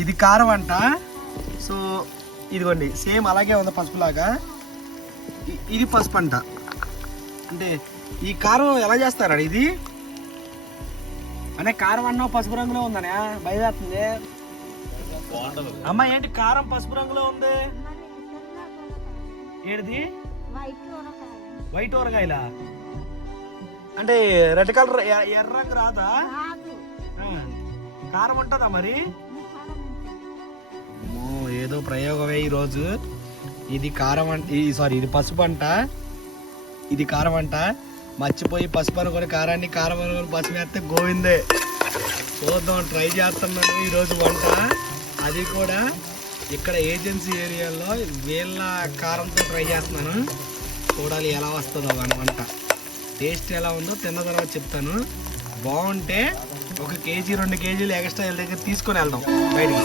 ఇది కారం అంట. సో ఇదిగోండి సేమ్ అలాగే ఉంది పసుపులాగా. ఇది పసుపు అంట. అంటే ఈ కారం ఎలా చేస్తారా ఇది? అనే కారం అన్న పసుపు రంగులో ఉందనే బయలుదేరుతుంది. అమ్మ ఏంటి కారం పసుపు రంగులో ఉంది? ఏంటిది? వైట్ ఊరగాయలా? అంటే రెడ్ కలర్ ఎర్ర రంగు రాదా? కారం ఉంటుందా మరి? ఏదో ప్రయోగమే ఈరోజు. ఇది కారం అంట, సారీ ఇది పసుపు అంట, ఇది కారం అంట. మర్చిపోయి పసుపు అనుకొని కారాన్ని, కారం అనుకొని పసుపు వేస్తే గోవిందే. చూద్దాం, ట్రై చేస్తున్నాను ఈరోజు వంట. అది కూడా ఇక్కడ ఏజెన్సీ ఏరియాలో వీళ్ళ కారంతో ట్రై చేస్తున్నాను. చూడాలి ఎలా వస్తుందో వంట. టేస్ట్ ఎలా ఉందో తిన్న తర్వాత చెప్తాను. బాగుంటే 1 కేజీ 2 కేజీలు ఎక్స్ట్రా వీళ్ళ దగ్గర తీసుకొని వెళ్దాం బయటికి.